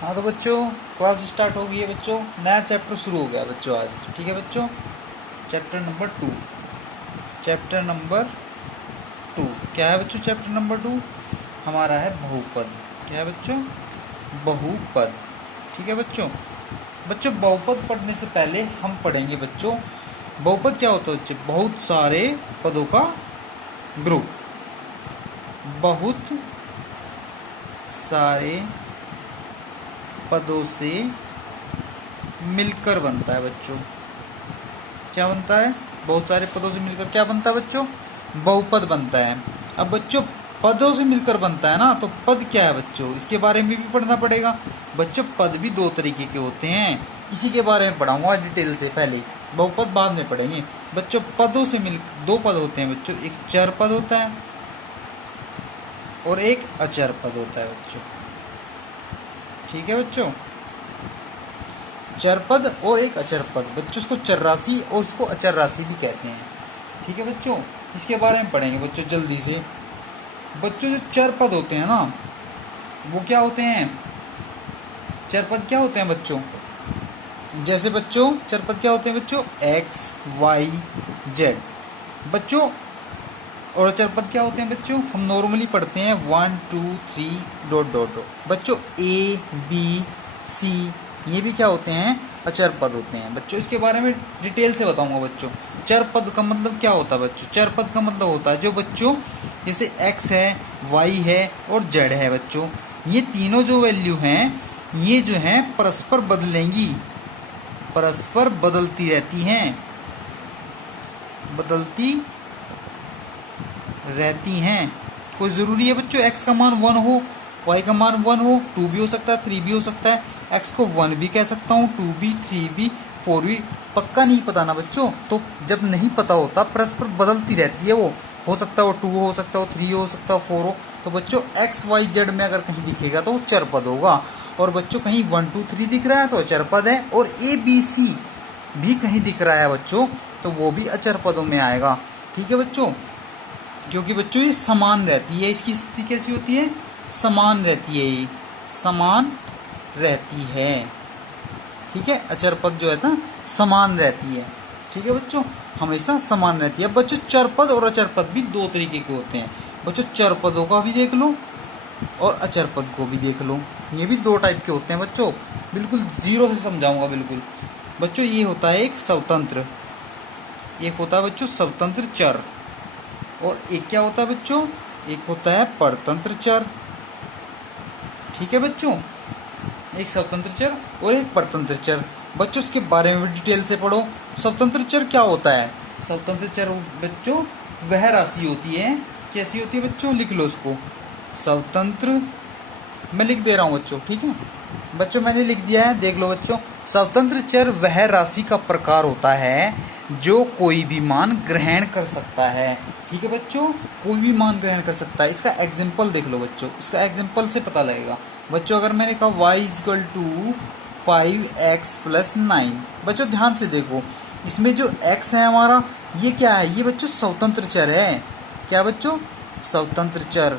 हाँ तो बच्चों क्लास स्टार्ट हो गई है बच्चों। नया चैप्टर शुरू हो गया बच्चों आज। ठीक है बच्चों, चैप्टर नंबर 2। चैप्टर नंबर 2 क्या है बच्चों? चैप्टर नंबर 2 हमारा है बहुपद। क्या है बच्चों? बहुपद। ठीक है बच्चों। बच्चों बहुपद पढ़ने से पहले हम पढ़ेंगे बच्चों बहुपद क्या होता है बच्चों? बहुत सारे पदों का ग्रुप। बहुत सारे पदों से मिलकर बनता है बच्चों। क्या बनता है? बहुत सारे पदों से मिलकर क्या बनता है बच्चों? बहुपद बनता है। अब बच्चों पदों से मिलकर बनता है ना, तो पद क्या है बच्चों? इसके बारे में भी पढ़ना पड़ेगा बच्चों। पद भी दो तरीके के होते हैं, इसी के बारे में पढ़ाऊंगा डिटेल से। पहले बहुपद बाद में पढ़ेंगे बच्चों। पदों से मिल दो पद होते हैं बच्चों, एक चर पद होता है और एक अचर पद होता है बच्चों। ठीक है बच्चों, चर पद और एक अचर पद बच्चों। उसको चर राशि और उसको अचर राशि भी कहते हैं। ठीक है बच्चों, इसके बारे में पढ़ेंगे बच्चों जल्दी से। बच्चों जो चर पद होते हैं ना, वो क्या होते हैं? चर पद क्या होते हैं बच्चों? जैसे बच्चों चर पद क्या होते हैं बच्चों? एक्स वाई जेड बच्चों। और अचर पद क्या होते हैं बच्चों? हम नॉर्मली पढ़ते हैं 1 2 3 डॉट डॉट डॉट बच्चों। ए बी सी ये भी क्या होते हैं? अचर पद होते हैं बच्चों। इसके बारे में डिटेल से बताऊंगा बच्चों। चर पद का मतलब क्या होता है बच्चों? चर पद का मतलब होता है जो बच्चों जैसे x है, y है और z है बच्चों। ये तीनों जो वैल्यू हैं ये जो हैं परस्पर बदलेंगी, परस्पर बदलती रहती हैं, बदलती रहती हैं। कोई ज़रूरी है बच्चों x का मान 1 हो, y का मान 1 हो, 2 भी हो सकता है, 3 भी हो सकता है। x को 1 भी कह सकता हूँ, 2 भी, 3 भी, 4 भी। पक्का नहीं पता ना बच्चों, तो जब नहीं पता होता परस्पर बदलती रहती है वो। हो सकता है वो 2 हो सकता है वो 3 हो सकता है 4 हो। तो बच्चों x y z में अगर कहीं दिखेगा तो वो चर पद होगा। और बच्चों कहीं 1 2 3 दिख रहा है तो अचर पद है। और a b c भी कहीं दिख रहा है बच्चों तो वो भी अचर पदों में आएगा। ठीक है बच्चों, क्योंकि बच्चों ये समान रहती है। इसकी स्थिति कैसी होती है? समान रहती है, ये समान रहती है। ठीक है, अचर पद जो है ना समान रहती है। ठीक है बच्चों, हमेशा समान रहती है। अब बच्चों चर पद और अचर पद भी दो तरीके के होते हैं बच्चों। चर पदों का भी देख लो और अचर पद को भी देख लो। ये भी दो टाइप के होते हैं बच्चों। बिल्कुल जीरो से समझाऊंगा बिल्कुल बच्चों। ये होता है एक स्वतंत्र, एक होता है बच्चों स्वतंत्र चर, और एक क्या होता है बच्चों? एक होता है परतंत्र चर। ठीक है बच्चों, एक स्वतंत्र चर और एक परतंत्र चर बच्चों। इसके बारे में भी डिटेल से पढ़ो। स्वतंत्र चर क्या होता है? स्वतंत्र चर बच्चों वह राशि होती है, कैसी होती है बच्चों? लिख लो उसको। स्वतंत्र, मैं लिख दे रहा हूँ बच्चों। ठीक है बच्चों, मैंने लिख दिया है, देख लो बच्चों। स्वतंत्र चर वह राशि का प्रकार होता है जो कोई भी मान ग्रहण कर सकता है। ठीक है बच्चों, कोई भी मान ग्रहण कर सकता है। इसका एग्जाम्पल देख लो बच्चों, इसका एग्जाम्पल से पता लगेगा बच्चों। अगर मैंने कहा y = 5x + 9 बच्चों, ध्यान से देखो। इसमें जो x है हमारा, ये क्या है? ये बच्चों स्वतंत्र चर है। क्या बच्चों? स्वतंत्र चर।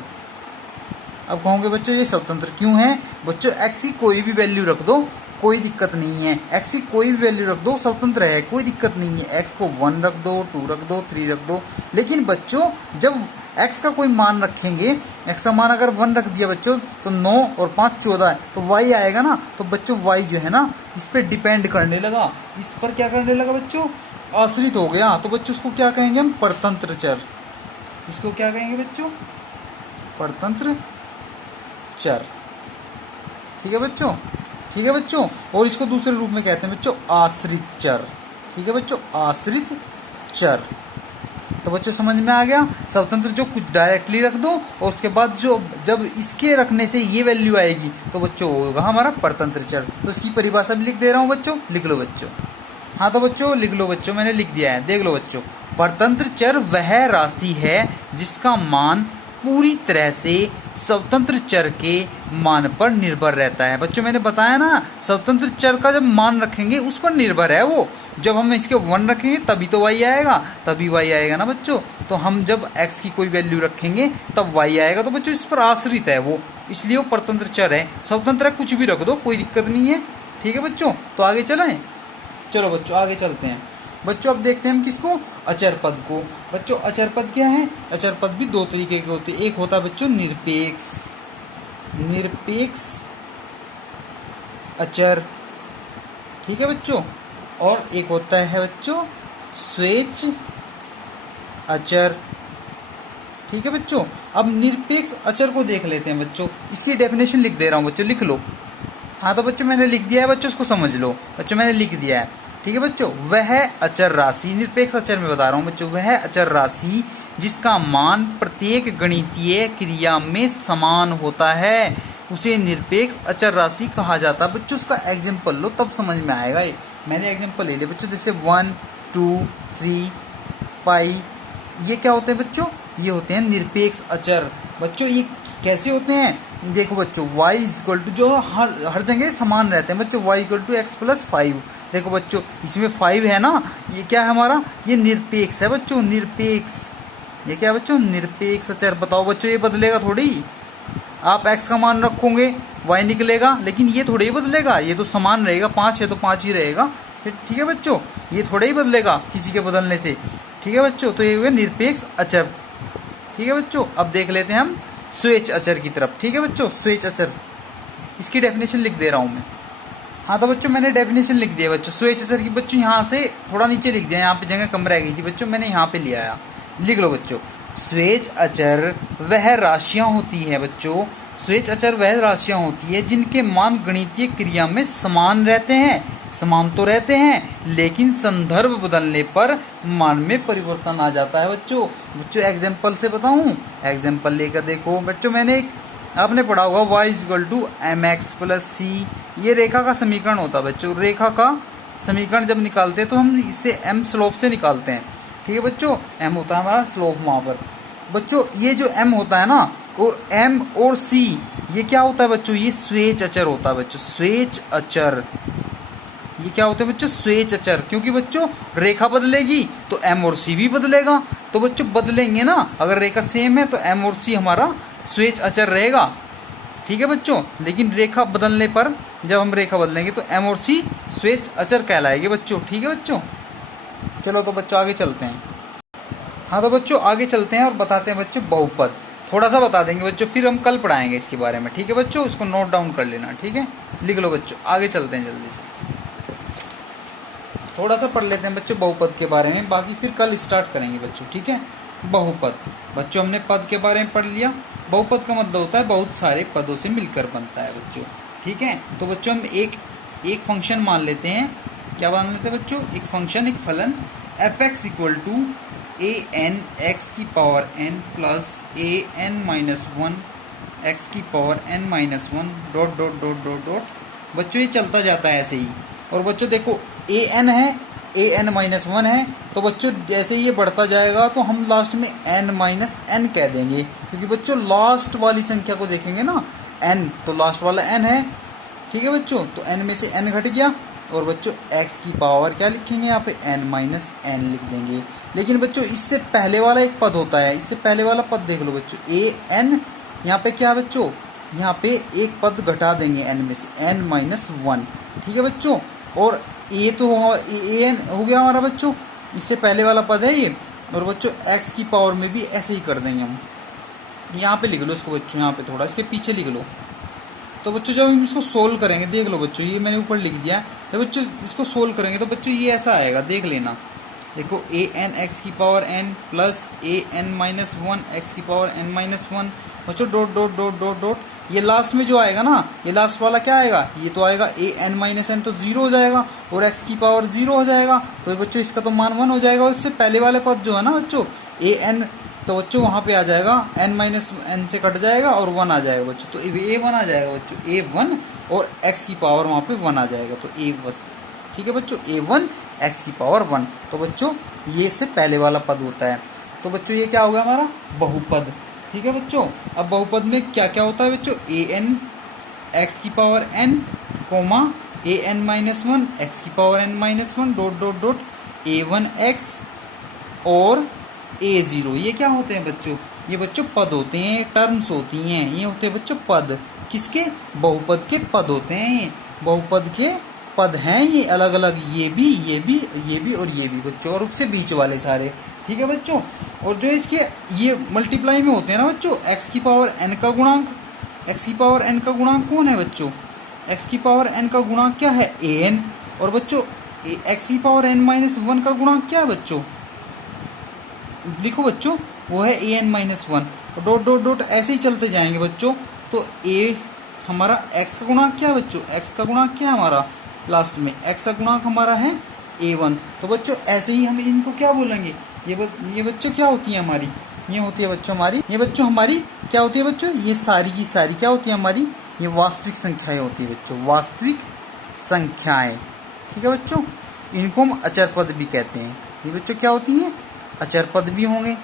अब कहोगे बच्चों ये स्वतंत्र क्यों है? बच्चों x की कोई भी वैल्यू रख दो, कोई दिक्कत नहीं है। x की कोई भी वैल्यू रख दो, स्वतंत्र है, कोई दिक्कत नहीं है। x को 1 रख दो, 2 रख दो, 3 रख दो। लेकिन बच्चों जब x का कोई मान रखेंगे, x का मान अगर 1 रख दिया बच्चों तो 9 और 5 14 है, तो y आएगा ना। तो बच्चों y जो है ना इस पर डिपेंड करने लगा, इस पर क्या करने लगा बच्चों? आश्रित हो गया। तो बच्चों उसको क्या कहेंगे हम? परतंत्र चर। इसको क्या कहेंगे बच्चों? परतंत्र चर। ठीक है बच्चों, ठीक है बच्चों। और इसको दूसरे रूप में कहते हैं बच्चों आश्रित चर। ठीक है बच्चों, आश्रित चर। तो बच्चों समझ में आ गया? स्वतंत्र जो कुछ डायरेक्टली रख दो और उसके बाद जो जब इसके रखने से ये वैल्यू आएगी तो बच्चों होगा हमारा परतंत्र चर। तो इसकी परिभाषा भी लिख दे रहा हूँ बच्चों, लिख लो बच्चों। हाँ तो बच्चों लिख लो बच्चों, मैंने लिख दिया है, देख लो बच्चों। परतंत्र चर वह राशि है जिसका मान पूरी तरह से स्वतंत्र चर के मान पर निर्भर रहता है। बच्चों मैंने बताया ना, स्वतंत्र चर का जब मान रखेंगे उस पर निर्भर है वो। जब हम इसके 1 रखेंगे तभी तो y आएगा, तभी y आएगा ना बच्चों। तो हम जब x की कोई वैल्यू रखेंगे तब y आएगा। तो बच्चों इस पर आश्रित है वो, इसलिए वो परतंत्र चर है। स्वतंत्र है कुछ भी रख दो, कोई दिक्कत नहीं है। ठीक है बच्चों, तो आगे चलें। चलो बच्चों आगे चलते हैं। बच्चों अब देखते हैं हम किसको, अचर पद को। बच्चों अचर पद क्या है? अचर पद भी 2 तरीके के होते हैं। एक होता है बच्चों निरपेक्ष, निरपेक्ष अचर, ठीक है बच्चों। और एक होता है बच्चों स्वेच्छ अचर, ठीक है बच्चों। अब निरपेक्ष अचर को देख लेते हैं बच्चों। इसकी डेफिनेशन लिख दे रहा हूँ बच्चों, लिख लो। हाँ तो बच्चों मैंने लिख दिया है बच्चों, इसको समझ लो। बच्चों मैंने लिख दिया है, ठीक है बच्चों। वह अचर राशि, निरपेक्ष अचर में बता रहा हूँ बच्चों, वह अचर राशि जिसका मान प्रत्येक गणितीय क्रिया में समान होता है उसे निरपेक्ष अचर राशि कहा जाता है। बच्चों उसका एग्जाम्पल लो तब समझ में आएगा। ये मैंने एग्जाम्पल ले लिया बच्चों, जैसे 1 2 3 पाई, ये क्या होते हैं बच्चों? ये होते हैं निरपेक्ष अचर। बच्चों ये कैसे होते हैं? देखो बच्चों, y इक्वल टू जो हर जगह समान रहते हैं बच्चों, y equal to x plus 5। देखो बच्चों इसमें 5 है ना, ये क्या है हमारा? ये निरपेक्ष है बच्चों, निरपेक्ष। ये क्या है बच्चों? निरपेक्ष अचर। बताओ बच्चों ये बदलेगा थोड़ी। आप x का मान रखोगे y निकलेगा, लेकिन ये थोड़ी ही बदलेगा, ये तो समान रहेगा। 5 है तो 5 ही रहेगा, ठीक है बच्चों। ये थोड़ा ही बदलेगा किसी के बदलने से, ठीक है बच्चों। तो ये हुए निरपेक्ष अचर, ठीक है बच्चों। अब देख लेते हैं हम स्वेच्छ अचर की तरफ, ठीक है बच्चों। स्वेच्छ अचर, इसकी डेफिनेशन लिख दे रहा हूं मैं। हाँ तो बच्चों मैंने डेफिनेशन लिख दिया बच्चों स्वेच्छ अचर की। बच्चों यहाँ से थोड़ा नीचे लिख दिया, यहाँ पे जगह कम रह गई थी बच्चों, मैंने यहाँ पे लिया आया। लिख लो बच्चों, स्वेच्छ अचर वह राशियां होती है बच्चों, स्वेच्छ अचर वह राशियां होती है जिनके मान गणितीय क्रिया में समान रहते हैं। समान तो रहते हैं लेकिन संदर्भ बदलने पर मान में परिवर्तन आ जाता है बच्चों। बच्चों एग्जाम्पल से बताऊं, एग्जाम्पल लेकर देखो बच्चों। मैंने एक आपने पढ़ा होगा y equal to m x plus c, ये रेखा का समीकरण होता है बच्चों। रेखा का समीकरण जब निकालते हैं तो हम इससे m स्लोप से निकालते हैं, ठीक है बच्चों। m होता है हमारा स्लोप वहाँ पर। बच्चों ये जो m होता है ना, और m और c ये क्या होता है बच्चों? ये स्वेच्छ अचर होता है बच्चों, स्वेच्छ अचर। ये क्या होते हैं बच्चों? स्वेच्छ अचर। क्योंकि बच्चों रेखा बदलेगी तो m और c भी बदलेगा। तो बच्चों बदलेंगे ना, अगर रेखा सेम है तो m और c हमारा स्वेच्छ अचर रहेगा, ठीक है बच्चों। लेकिन रेखा बदलने पर जब हम रेखा बदलेंगे तो m और c स्वेच्छ अचर कहलाएंगे बच्चों, ठीक है बच्चों। चलो तो बच्चों आगे चलते हैं। हाँ तो बच्चों आगे चलते हैं और बताते हैं बच्चों बहुपद। थोड़ा सा बता देंगे बच्चों, फिर हम कल पढ़ाएंगे इसके बारे में, ठीक है बच्चों। इसको नोट डाउन कर लेना, ठीक है। लिख लो बच्चों, आगे चलते हैं जल्दी से। थोड़ा सा पढ़ लेते हैं बच्चों बहुपद के बारे में, बाकी फिर कल स्टार्ट करेंगे बच्चों, ठीक है। बहुपद बच्चों हमने पद के बारे में पढ़ लिया। बहुपद का मतलब होता है बहुत सारे पदों से मिलकर बनता है बच्चों, ठीक है। तो बच्चों हम एक फंक्शन मान लेते हैं। क्या मान लेते हैं बच्चों? एक फंक्शन, एक फलन f x equal to a n x की power n plus a n minus one x की power n minus one dot dot dot dot dot. बच्चों ये चलता जाता है ऐसे ही। और बच्चों देखो ए एन है, ए एन माइनस वन है, तो बच्चों जैसे ये बढ़ता जाएगा तो हम लास्ट में एन माइनस एन कह देंगे। क्योंकि बच्चों लास्ट वाली संख्या को देखेंगे ना, एन, तो लास्ट वाला एन है, ठीक है बच्चों। तो एन में से एन घट गया, और बच्चों एक्स की पावर क्या लिखेंगे यहाँ पे? एन माइनस एन लिख देंगे। लेकिन बच्चों इससे पहले वाला एक पद होता है, इससे पहले वाला पद देख लो बच्चों, ए एन। यहाँ पे क्या है बच्चों? यहाँ पे एक पद घटा देंगे एन में से, एन माइनस वन, ठीक है बच्चों। और ये तो ए एन हो गया हमारा बच्चों, इससे पहले वाला पद है ये। और बच्चों एक्स की पावर में भी ऐसे ही कर देंगे हम। यहाँ पे लिख लो इसको बच्चों, यहाँ पे थोड़ा इसके पीछे लिख लो। तो बच्चों जब हम इसको सोल्व करेंगे, देख लो बच्चों, ये मैंने ऊपर लिख दिया। जब बच्चों इसको सोल्व करेंगे तो बच्चों ये ऐसा आएगा, देख लेना। देखो ए एन एक्स की power n plus a n minus one x की पावर एन माइनस वन बच्चों dot dot dot dot dot. ये लास्ट में जो आएगा ना, ये लास्ट वाला क्या आएगा? ये तो आएगा ए एन माइनस एन, तो जीरो हो जाएगा, और एक्स की पावर जीरो हो जाएगा। तो बच्चों इसका तो मान वन हो जाएगा। और इससे पहले वाले पद जो है ना बच्चों, ए एन, तो बच्चों वहाँ पे आ जाएगा एन माइनस एन से कट जाएगा और वन आ जाएगा बच्चों। तो ए वन आ जाएगा बच्चों, ए वन, और एक्स की पावर वहाँ पे वन आ जाएगा, तो ए बस, ठीक है बच्चों, ए वन एक्स की पावर वन। तो बच्चों ये इससे पहले वाला पद होता है। तो बच्चों ये क्या होगा? हमारा बहुपद, ठीक है बच्चों। अब बहुपद में क्या क्या होता है बच्चों? ए एन एक्स की पावर n कोमा ए एन माइनस वन, एक्स की power n minus one dot dot dot a1x और a0। ये क्या होते हैं बच्चों? ये बच्चों पद होते हैं, टर्म्स होती हैं। ये होते हैं बच्चों पद। किसके? बहुपद के पद होते हैं। ये बहुपद के पद हैं, ये अलग अलग, ये भी ये भी ये भी और ये भी बच्चों, और उससे बीच वाले सारे। ठीक है बच्चों। और जो इसके ये मल्टीप्लाई में होते हैं ना बच्चों, एक्स की पावर n का गुणांक, एक्स की पावर n का गुणांक कौन है बच्चों? एक्स की पावर n का गुणांक क्या है? an। और बच्चों एक्स की पावर n माइनस वन का गुणांक क्या है बच्चों? लिखो बच्चों, वो है an minus one. Dot dot dot ऐसे ही चलते जाएंगे बच्चों। तो a हमारा x का गुणांक क्या है बच्चों? x का गुणांक क्या है हमारा? लास्ट में x का गुणांक हमारा है a1। तो बच्चों ऐसे ही हम इनको क्या बोलेंगे? ये बच्चों क्या होती है हमारी? ये होती है बच्चों हमारी, ये बच्चों हमारी क्या होती है बच्चों? ये सारी की सारी क्या होती है हमारी? ये वास्तविक संख्याएं होती है बच्चों, वास्तविक संख्याएं। ठीक है बच्चों। इनको हम अचर पद भी कहते हैं। ये बच्चों क्या होती हैं? अचर पद भी होंगे।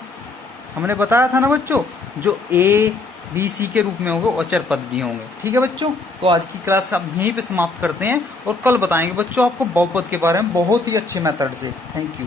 हमने बताया था ना बच्चों, जो ए बी सी के रूप में होंगे वो अचर पद भी होंगे। ठीक है बच्चों। तो आज की क्लास हम यहीं पे समाप्त करते हैं और कल बताएंगे बच्चों आपको बहुपद के बारे में बहुत ही अच्छे मेथड से। Thank you.